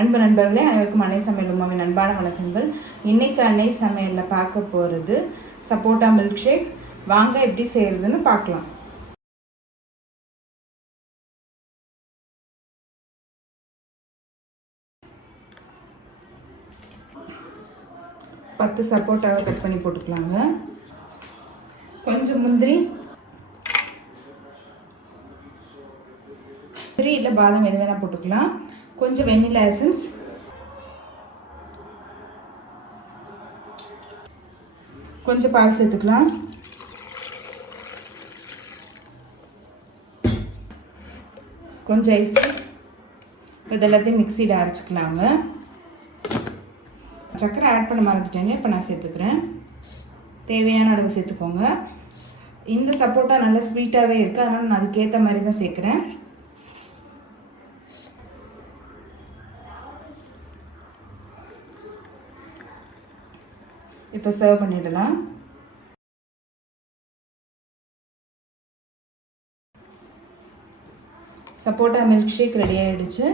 அன்பு நண்பர்களே, அனைவருக்கும் அன்னை சமையல் உமாவின் அன்பான வணக்கங்கள். இன்றைக்கி அன்னை சமையலில் பார்க்க போகிறது சப்போட்டா மில்க் ஷேக். வாங்க எப்படி செய்கிறதுன்னு பார்க்கலாம். பத்து சப்போட்டாவை கட் பண்ணி போட்டுக்கலாங்க. கொஞ்சம் முந்திரி இல்லை பாதாம் எது வேணால் போட்டுக்கலாம். கொஞ்சம் வெண்ணிலா எசன்ஸ், கொஞ்சம் பால் சேர்த்துக்கலாம். கொஞ்சம் ஐஸ். இதெல்லாத்தையும் மிக்சியில் அரைச்சிக்கலாங்க. சர்க்கரை ஆட் பண்ண மறந்துட்டேங்க, இப்போ நான் சேர்த்துக்கிறேன். தேவையான அளவு சேர்த்துக்கோங்க. இந்த சப்போட்டா நல்லா ஸ்வீட்டாகவே இருக்குது, அதனால் நான் அதுக்கேற்ற மாதிரி தான் சேர்க்குறேன். இப்போ சர்வ் பண்ணிடலாம். சப்போட்டா மில்க் ஷேக் ரெடி ஆகிடுச்சு.